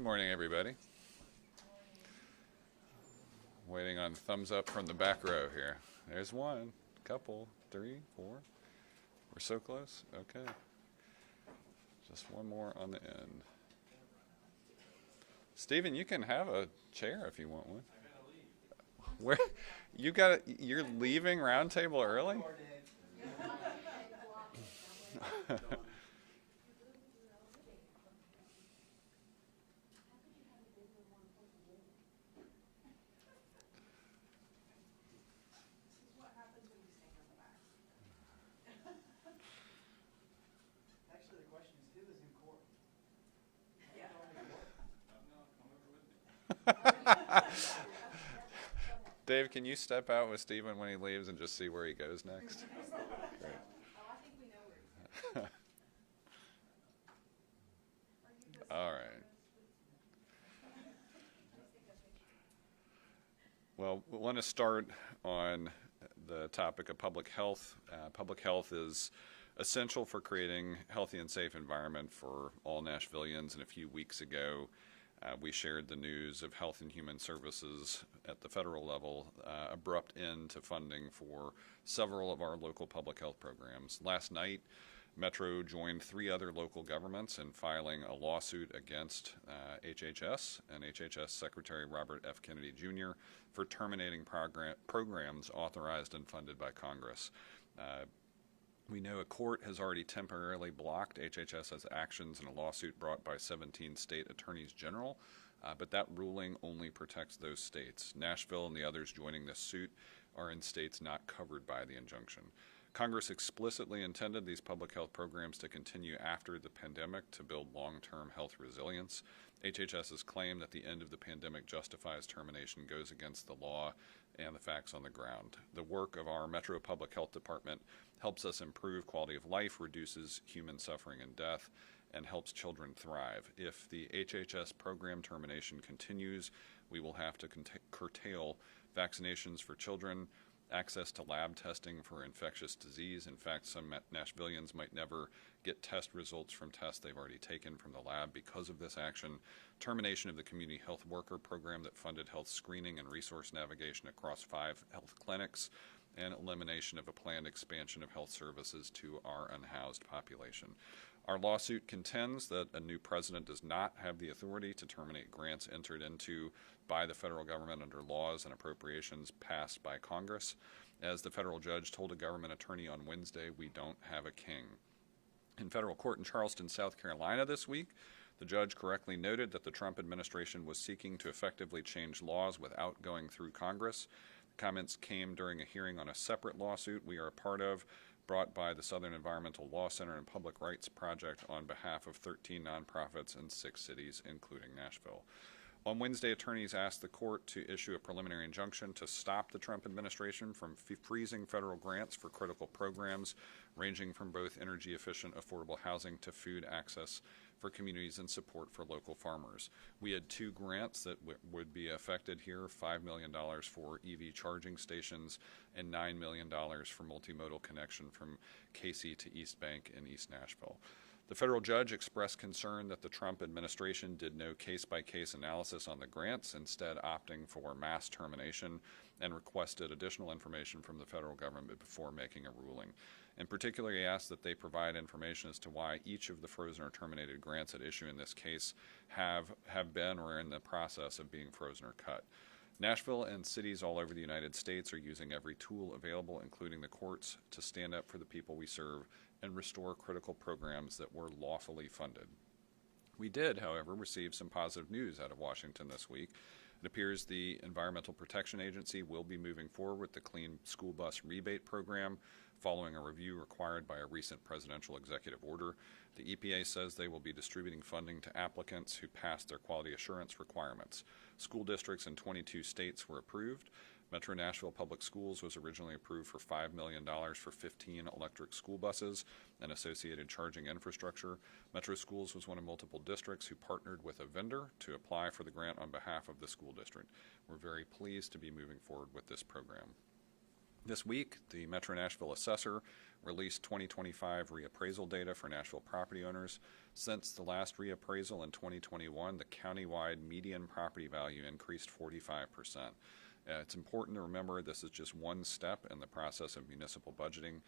Good morning, everybody. Waiting on thumbs up from the back row here. There's one, couple, three, four. We're so close. Okay. Just one more on the end. Stephen, you can have a chair if you want one. Where you're leaving roundtable early? Dave, can you step out with Stephen when he leaves and just see where he goes next? Great. All right. Well, we want to start on the topic of public health. Public health is essential for creating a healthy and safe environment for all Nashvillians. And a few weeks ago, we shared the news of Health and Human Services at the federal level, abrupt end to funding for several of our local public health programs. Last night, Metro joined 3 other local governments in filing a lawsuit against HHS and HHS Secretary Robert F. Kennedy Jr. for terminating programs authorized and funded by Congress. We know a court has already temporarily blocked HHS's actions in a lawsuit brought by 17 state attorneys general, but that ruling only protects those states. Nashville and the others joining this suit are in states not covered by the injunction. Congress explicitly intended these public health programs to continue after the pandemic to build long-term health resilience. HHS's claim that the end of the pandemic justifies termination goes against the law and the facts on the ground. The work of our Metro Public Health Department helps us improve quality of life, reduces human suffering and death, and helps children thrive. If the HHS program termination continues, we will have to curtail vaccinations for children, access to lab testing for infectious disease. In fact, some Nashvillians might never get test results from tests they've already taken from the lab because of this action. Termination of the community health worker program that funded health screening and resource navigation across 5 health clinics, and elimination of a planned expansion of health services to our unhoused population. Our lawsuit contends that a new president does not have the authority to terminate grants entered into by the federal government under laws and appropriations passed by Congress. As the federal judge told a government attorney on Wednesday, we don't have a king. In federal court in Charleston, South Carolina this week, the judge correctly noted that the Trump administration was seeking to effectively change laws without going through Congress. Comments came during a hearing on a separate lawsuit we are a part of, brought by the Southern Environmental Law Center and Public Rights Project on behalf of 13 nonprofits in 6 cities, including Nashville. On Wednesday, attorneys asked the court to issue a preliminary injunction to stop the Trump administration from freezing federal grants for critical programs ranging from both energy-efficient affordable housing to food access for communities and support for local farmers. We had 2 grants that would be affected here, $5 million for EV charging stations and $9 million for multimodal connection from Casey to East Bank in East Nashville. The federal judge expressed concern that the Trump administration did no case-by-case analysis on the grants, instead opting for mass termination, and requested additional information from the federal government before making a ruling. In particular, he asked that they provide information as to why each of the frozen or terminated grants at issue in this case have been or are in the process of being frozen or cut. Nashville and cities all over the United States are using every tool available, including the courts, to stand up for the people we serve and restore critical programs that were lawfully funded. We did, however, receive some positive news out of Washington this week. It appears the Environmental Protection Agency will be moving forward with the Clean School Bus Rebate Program following a review required by a recent presidential executive order. The EPA says they will be distributing funding to applicants who pass their quality assurance requirements. School districts in 22 states were approved. Metro Nashville Public Schools was originally approved for $5 million for 15 electric school buses and associated charging infrastructure. Metro Schools was one of multiple districts who partnered with a vendor to apply for the grant on behalf of the school district. We're very pleased to be moving forward with this program. This week, the Metro Nashville assessor released 2025 reappraisal data for Nashville property owners. Since the last reappraisal in 2021, the countywide median property value increased 45%. It's important to remember this is just one step in the process of municipal budgeting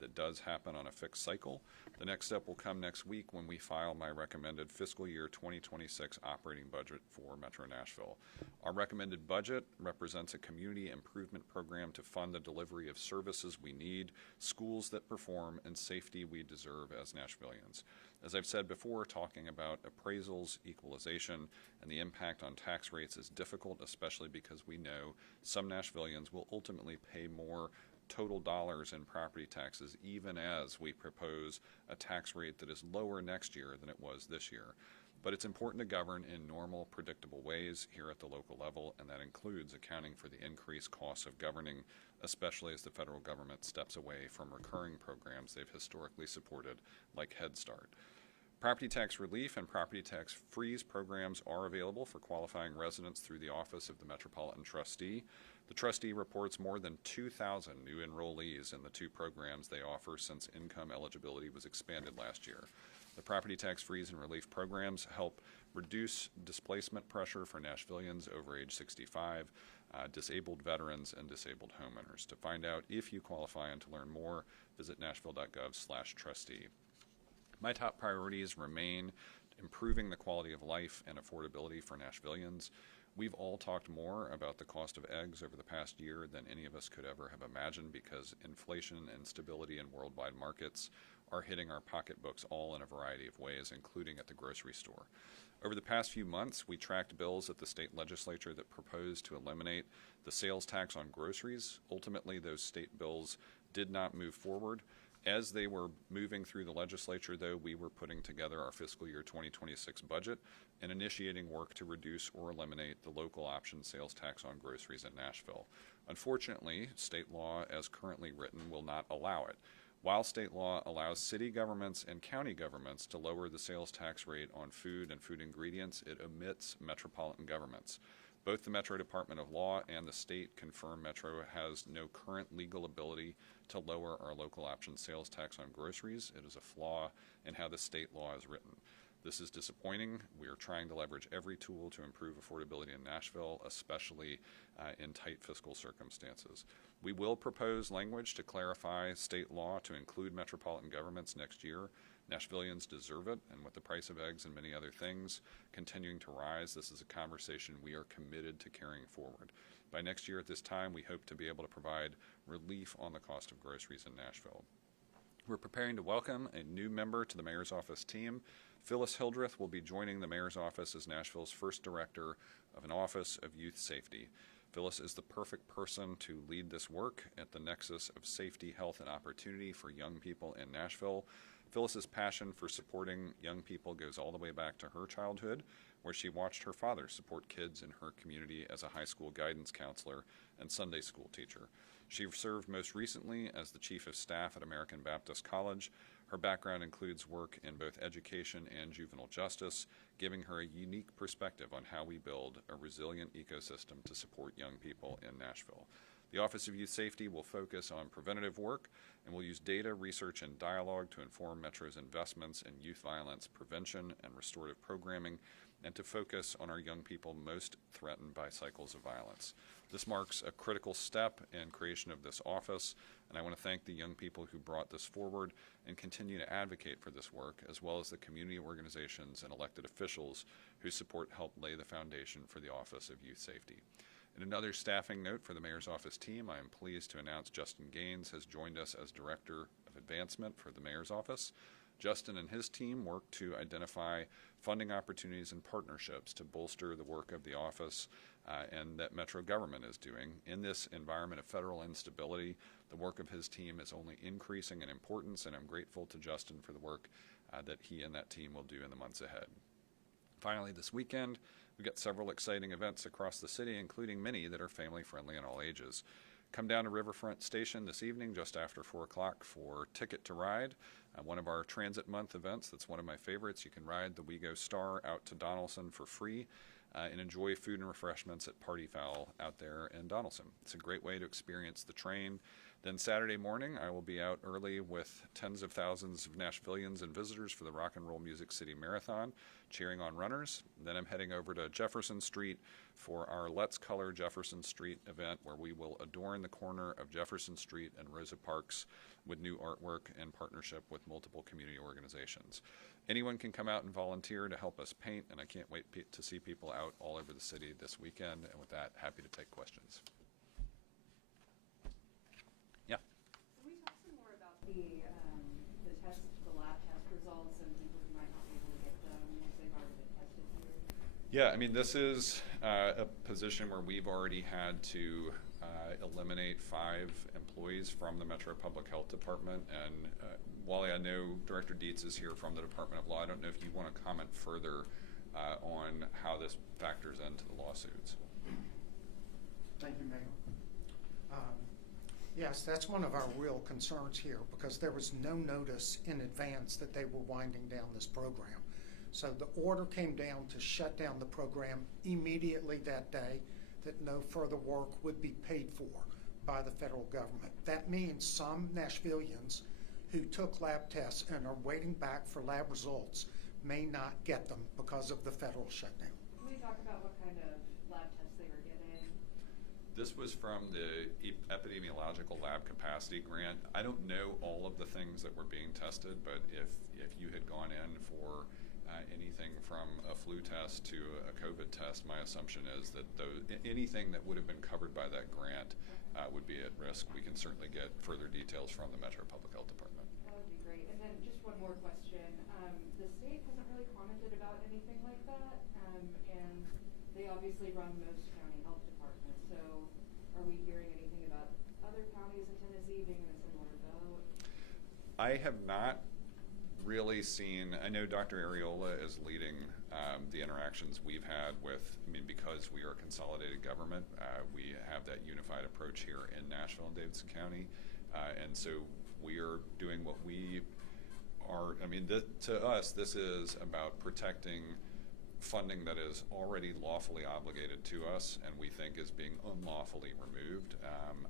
that does happen on a fixed cycle. The next step will come next week when we file my recommended fiscal year 2026 operating budget for Metro Nashville. Our recommended budget represents a community improvement program to fund the delivery of services we need, schools that perform, and safety we deserve as Nashvillians. As I've said before, talking about appraisals, equalization, and the impact on tax rates is difficult, especially because we know some Nashvillians will ultimately pay more total dollars in property taxes, even as we propose a tax rate that is lower next year than it was this year. But it's important to govern in normal, predictable ways here at the local level, and that includes accounting for the increased costs of governing, especially as the federal government steps away from recurring programs they've historically supported, like Head Start. Property tax relief and property tax freeze programs are available for qualifying residents through the Office of the Metropolitan Trustee. The trustee reports more than 2,000 new enrollees in the two programs they offer since income eligibility was expanded last year. The property tax freeze and relief programs help reduce displacement pressure for Nashvillians over age 65, disabled veterans, and disabled homeowners. To find out if you qualify and to learn more, visit nashville.gov/trustee. My top priorities remain improving the quality of life and affordability for Nashvillians. We've all talked more about the cost of eggs over the past year than any of us could ever have imagined because inflation and instability in worldwide markets are hitting our pocketbooks all in a variety of ways, including at the grocery store. Over the past few months, we tracked bills at the state legislature that proposed to eliminate the sales tax on groceries. Ultimately, those state bills did not move forward. As they were moving through the legislature, though, we were putting together our fiscal year 2026 budget and initiating work to reduce or eliminate the local option sales tax on groceries in Nashville. Unfortunately, state law as currently written will not allow it. While state law allows city governments and county governments to lower the sales tax rate on food and food ingredients, it omits metropolitan governments. Both the Metro Department of Law and the state confirm Metro has no current legal ability to lower our local option sales tax on groceries. It is a flaw in how the state law is written. This is disappointing. We are trying to leverage every tool to improve affordability in Nashville, especially in tight fiscal circumstances. We will propose language to clarify state law to include metropolitan governments next year. Nashvillians deserve it, and with the price of eggs and many other things continuing to rise, this is a conversation we are committed to carrying forward. By next year at this time, we hope to be able to provide relief on the cost of groceries in Nashville. We're preparing to welcome a new member to the mayor's office team. Phyllis Hildreth will be joining the mayor's office as Nashville's first director of an Office of Youth Safety. Phyllis is the perfect person to lead this work at the nexus of safety, health, and opportunity for young people in Nashville. Phyllis's passion for supporting young people goes all the way back to her childhood, where she watched her father support kids in her community as a high school guidance counselor and Sunday school teacher. She served most recently as the chief of staff at American Baptist College. Her background includes work in both education and juvenile justice, giving her a unique perspective on how we build a resilient ecosystem to support young people in Nashville. The Office of Youth Safety will focus on preventative work and will use data, research, and dialogue to inform Metro's investments in youth violence prevention and restorative programming, and to focus on our young people most threatened by cycles of violence. This marks a critical step in creation of this office, and I want to thank the young people who brought this forward and continue to advocate for this work, as well as the community organizations and elected officials whose support helped lay the foundation for the Office of Youth Safety. In another staffing note for the mayor's office team, I am pleased to announce Justin Gaines has joined us as Director of Advancement for the mayor's office. Justin and his team work to identify funding opportunities and partnerships to bolster the work of the office and that Metro government is doing. In this environment of federal instability, the work of his team is only increasing in importance, and I'm grateful to Justin for the work that he and that team will do in the months ahead. Finally, this weekend, we've got several exciting events across the city, including many that are family-friendly and all ages. Come down to Riverfront Station this evening just after 4 o'clock for Ticket to Ride, one of our Transit Month events. That's one of my favorites. You can ride the WeGo Star out to Donaldson for free and enjoy food and refreshments at Party Fowl out there in Donaldson. It's a great way to experience the train, Then Saturday morning, I will be out early with tens of thousands of Nashvillians and visitors for the Rock and Roll Music City Marathon, cheering on runners. Then I'm heading over to Jefferson Street for our Let's Color Jefferson Street event, where we will adorn the corner of Jefferson Street and Rosa Parks with new artwork in partnership with multiple community organizations. Anyone can come out and volunteer to help us paint, and I can't wait to see people out all over the city this weekend. And with that, happy to take questions. Yeah. Can we talk some more about the lab test results and people who might not be able to get them once they've already been tested here? Yeah, I mean, this is a position where we've already had to eliminate 5 employees from the Metro Public Health Department. And Wally, I know Director Dietz is here from the Department of Law. I don't know if you want to comment further on how this factors into the lawsuits. Thank you, Mayor. Yes, that's one of our real concerns here, because there was no notice in advance that they were winding down this program. So the order came down to shut down the program immediately that day, that no further work would be paid for by the federal government. That means some Nashvillians who took lab tests and are waiting back for lab results may not get them because of the federal shutdown. Can we talk about what kind of lab tests they were getting? This was from the epidemiological lab capacity grant. I don't know all of the things that were being tested, but if you had gone in for anything from a flu test to a COVID test, my assumption is that anything that would have been covered by that grant would be at risk. We can certainly get further details from the Metro Public Health Department. That would be great. And then just one more question. The state hasn't really commented about anything like that, and they obviously run most county health departments. So are we hearing anything about other counties in Tennessee being in a similar boat? I have not really seen, I know Dr. Areola is leading the interactions we've had with, because we are a consolidated government, we have that unified approach here in Nashville and Davidson County. And so we are doing what we are, to us, this is about protecting funding that is already lawfully obligated to us and we think is being unlawfully removed.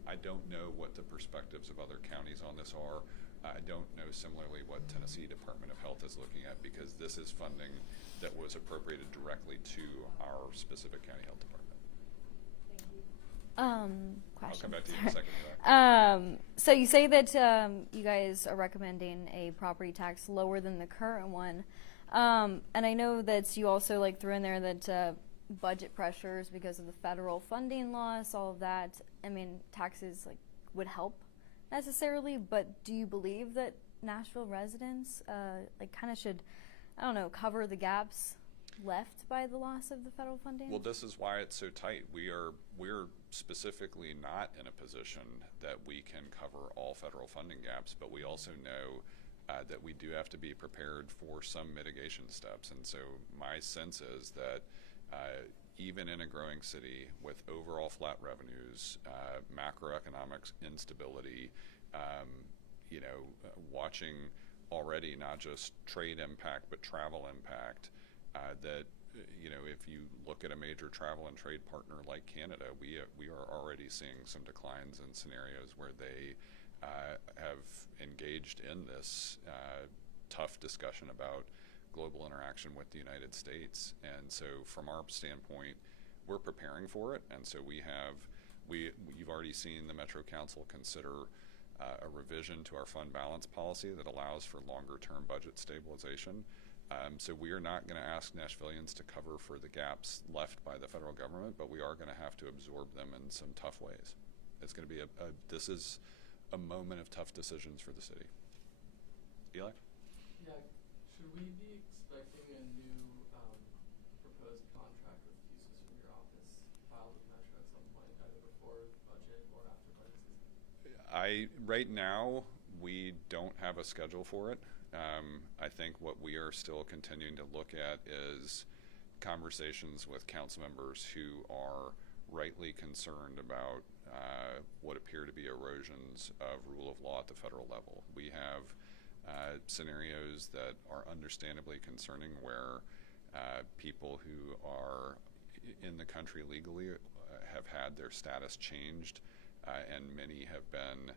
I don't know what the perspectives of other counties on this are. I don't know similarly what Tennessee Department of Health is looking at, because this is funding that was appropriated directly to our specific county health department. Thank you. I'll Question. come back to you in a second for that. So you say that you guys are recommending a property tax lower than the current one. And I know that you also threw in there that budget pressures because of the federal funding loss, all of that. Taxes would help necessarily, but do you believe that Nashville residents kind of should, cover the gaps left by the loss of the federal funding? Well, this is why it's so tight. We're specifically not in a position that we can cover all federal funding gaps, but we also know that we do have to be prepared for some mitigation steps. And so my sense is that even in a growing city with overall flat revenues, macroeconomic instability, watching already not just trade impact but travel impact, that if you look at a major travel and trade partner like Canada, we are already seeing some declines in scenarios where they have engaged in this tough discussion about global interaction with the United States. And so from our standpoint, we're preparing for it. And so you've already seen the Metro Council consider a revision to our fund balance policy that allows for longer term budget stabilization. So we are not going to ask Nashvillians to cover for the gaps left by the federal government, but we are going to have to absorb them in some tough ways. It's going to be this is a moment of tough decisions for the city. Eli? Yeah, should we be expecting a new proposed contract with pieces from your office filed with Metro at some point, either before budget or after budget season? Right now, we don't have a schedule for it. I think what we are still continuing to look at is conversations with council members who are rightly concerned about what appear to be erosions of rule of law at the federal level. We have scenarios that are understandably concerning where people who are in the country legally have had their status changed, and many have been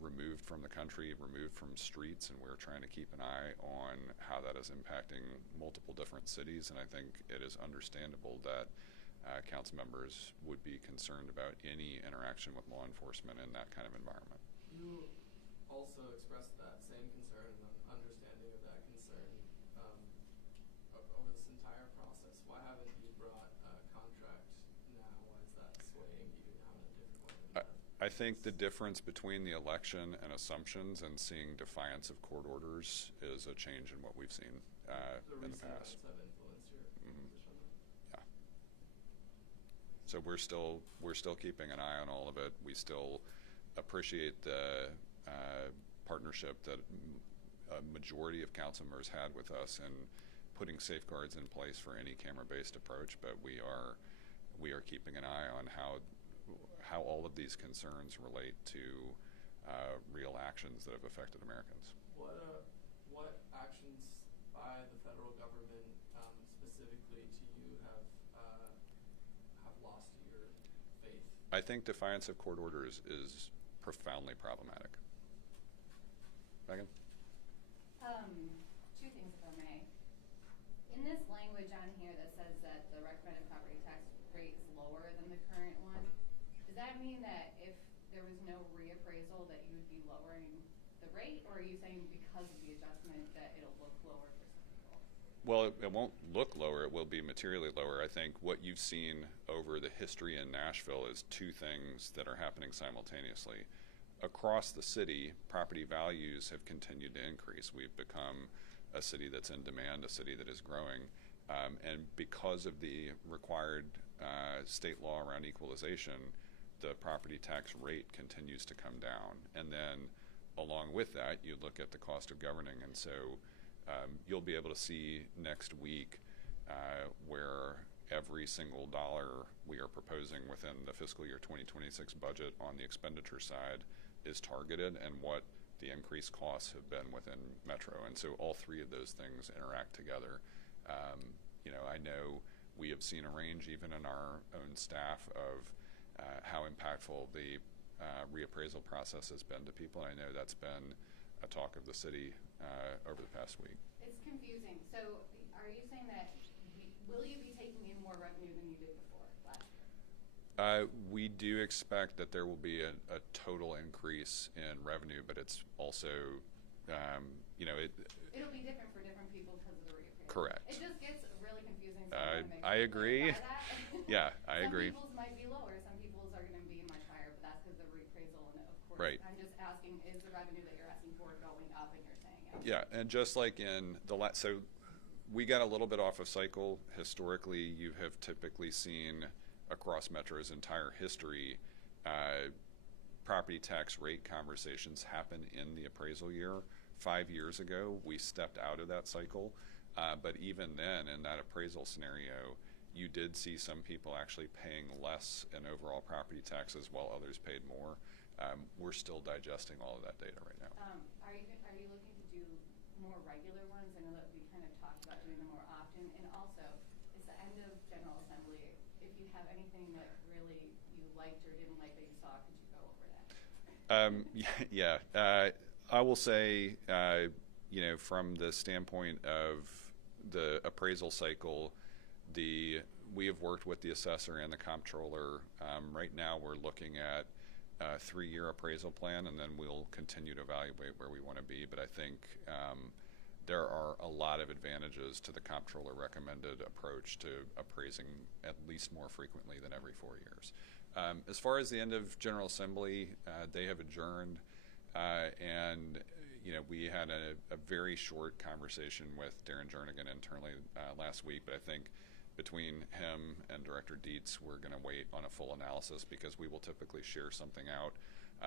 removed from the country, removed from streets, and we're trying to keep an eye on how that is impacting multiple different cities. And I think it is understandable that council members would be concerned about any interaction with law enforcement in that kind of environment. You also expressed that same concern and understanding of that concern over this entire process. Why haven't you brought a contract now? Why is that swaying you now in a different way than that? I think the difference between the election and assumptions and seeing defiance of court orders is a change in what we've seen in the past. Have influenced your position? Yeah. So we're still keeping an eye on all of it. We still appreciate the partnership that a majority of council members had with us in putting safeguards in place for any camera-based approach, but we are keeping an eye on how all of these concerns relate to real actions that have affected Americans. What actions by the federal government specifically to you have lost your faith? I think defiance of court orders is profoundly problematic. Megan? Two things, if I may. In this language on here that says that the recommended property tax rate is lower than the current one, does that mean that if there was no reappraisal that you would be lowering the rate, or are you saying because of the adjustment that it'll look lower for some people? Well, it won't look lower. It will be materially lower. I think what you've seen over the history in Nashville is two things that are happening simultaneously. Across the city, property values have continued to increase. We've become a city that's in demand, a city that is growing. And because of the required state law around equalization, the property tax rate continues to come down. And then along with that, you look at the cost of governing. And so you'll be able to see next week where every single dollar we are proposing within the fiscal year 2026 budget on the expenditure side is targeted and what the increased costs have been within Metro. And so all three of those things interact together. I know we have seen a range even in our own staff of how impactful the reappraisal process has been to people. And I know that's been a talk of the city over the past week. It's confusing. So are you saying that will you be taking in more revenue than you did before last year? We do expect that there will be a total increase in revenue, but it's also, it'll be different for different people because of the reappraisal. Correct. It just gets really confusing. So I wanna make I sure you agree. clarify that. Yeah, I agree. Some people's might be lower. Some people's are going to be much higher, but that's because of the reappraisal. And of course, Right. I'm just asking, is the revenue that you're asking for going up? And you're saying yes. Yeah, and just like in so we got a little bit off of cycle. Historically, you have typically seen across Metro's entire history, property tax rate conversations happen in the appraisal year. 5 years ago, we stepped out of that cycle, but even then, in that appraisal scenario, you did see some people actually paying less in overall property taxes while others paid more. We're still digesting all of that data right now. Are you looking to do more regular ones? I know that we kind of talked about doing them more often. And also, it's the end of General Assembly. If you have anything that really you liked or didn't like that you saw, could you go over that? Yeah. I will say, from the standpoint of the appraisal cycle, we have worked with the assessor and the comptroller. Right now, we're looking at a 3-year appraisal plan, and then we'll continue to evaluate where we want to be. But I think there are a lot of advantages to the comptroller recommended approach to appraising at least more frequently than every 4 years. As far as the end of General Assembly, they have adjourned, and we had a very short conversation with Darren Jernigan internally last week, but I think between him and Director Dietz, we're going to wait on a full analysis because we will typically share something out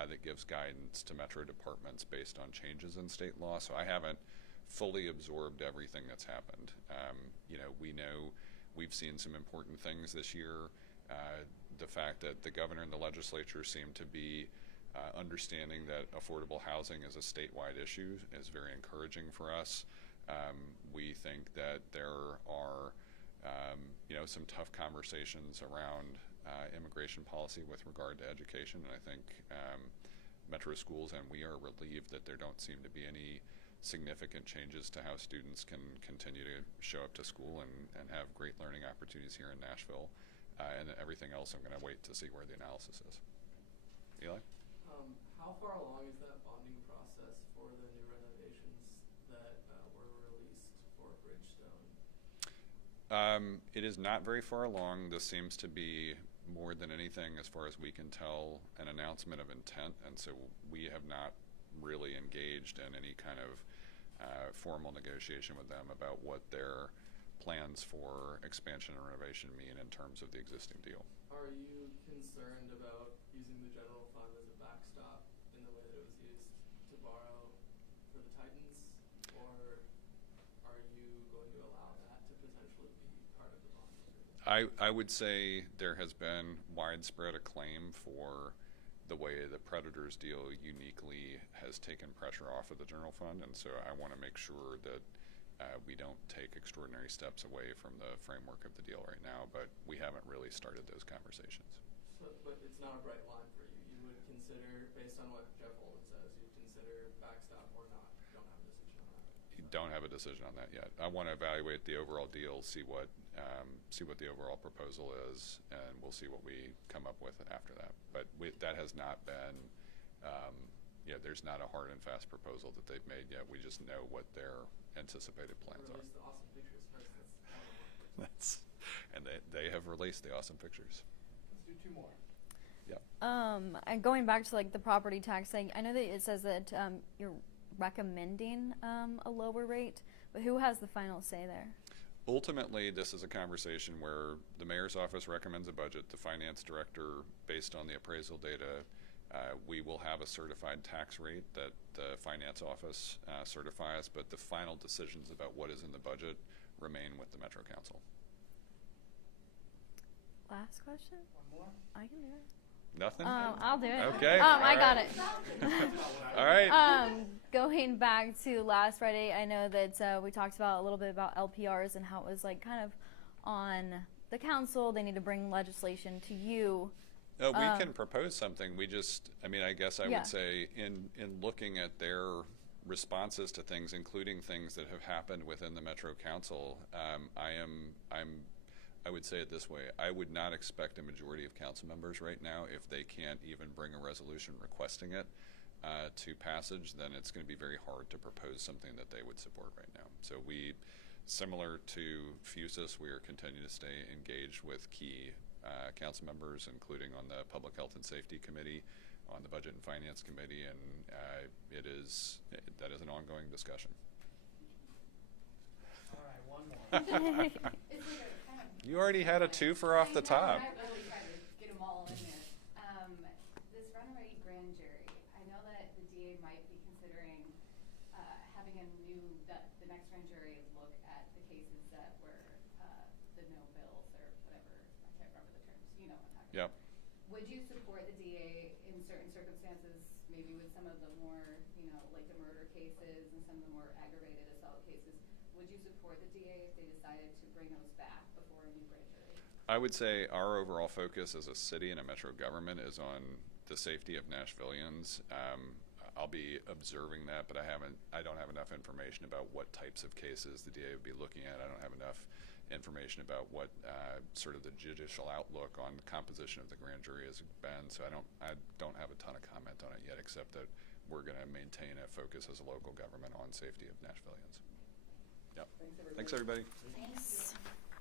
that gives guidance to Metro departments based on changes in state law. So I haven't fully absorbed everything that's happened. We know we've seen some important things this year. The fact that the governor and the legislature seem to be understanding that affordable housing is a statewide issue is very encouraging for us. We think that there are some tough conversations around immigration policy with regard to education, and I think Metro schools, and we are relieved that there don't seem to be any significant changes to how students can continue to show up to school and have great learning opportunities here in Nashville. And everything else, I'm going to wait to see where the analysis is. Eli? How far along is that bonding process for the new renovations that were released for Bridgestone? It is not very far along. This seems to be, more than anything, as far as we can tell, an announcement of intent, and so we have not really engaged in any kind of formal negotiation with them about what their plans for expansion and renovation mean in terms of the existing deal. Are you concerned about using the general fund as a backstop in the way that it was used to borrow for the Titans, or are you going to allow that to potentially be part of the bond agreement? I would say there has been widespread acclaim for the way the Predators deal uniquely has taken pressure off of the general fund, and so I want to make sure that we don't take extraordinary steps away from the framework of the deal right now, but we haven't really started those conversations. So, but it's not a bright line for you. You would consider, based on what Jeff Holden says, you'd consider backstop or not. You don't have a decision on that. You don't have a decision on that yet. I want to evaluate the overall deal, see what the overall proposal is, and we'll see what we come up with after that. But that has not been, there's not a hard and fast proposal that they've made yet. We just know what their anticipated plans are. Release the awesome pictures first. That's And they have released the awesome pictures. Let's do 2 more. Yep. And going back to like the property tax thing, I know that it says that you're recommending a lower rate, but who has the final say there? Ultimately, this is a conversation where the mayor's office recommends a budget, the finance director, based on the appraisal data, we will have a certified tax rate that the finance office certifies, but the final decisions about what is in the budget remain with the Metro Council. Last question? One more? I can do it. Nothing? I'll do it. Okay. I got it. All right. Going back to last Friday, I know that we talked about a little bit about LPRs and how it was like kind of on the council. They need to bring legislation to you. We can propose something. We just, I guess I would say in looking at their responses to things, including things that have happened within the Metro Council, I would say it this way: I would not expect a majority of council members right now, if they can't even bring a resolution requesting it to passage, then it's going to be very hard to propose something that they would support right now. So we, similar to FUSIS, we are continuing to stay engaged with key council members, including on the Public Health and Safety Committee, on the Budget and Finance Committee, and that is an ongoing discussion. All right, one more. It's like a kind of. You already had a twofer off the top. I really tried to get them all in there. This runaway grand jury, I know that the DA might be considering having the next grand jury look at the cases that were the no bills or whatever. I can't remember the terms. You know what I'm talking Yep. about. Would you support the DA in certain circumstances, maybe with some of the more, like the murder cases and some of the more aggravated assault cases? Would you support the DA if they decided to bring those back before a new grand jury? I would say our overall focus as a city and a metro government is on the safety of Nashvillians. I'll be observing that, but I don't have enough information about what types of cases the DA would be looking at. I don't have enough information about what sort of the judicial outlook on the composition of the grand jury has been. So I don't have a ton of comment on it yet, except that we're going to maintain a focus as a local government on safety of Nashvillians. Yep. Thanks, everybody. Thanks, everybody. Thank you.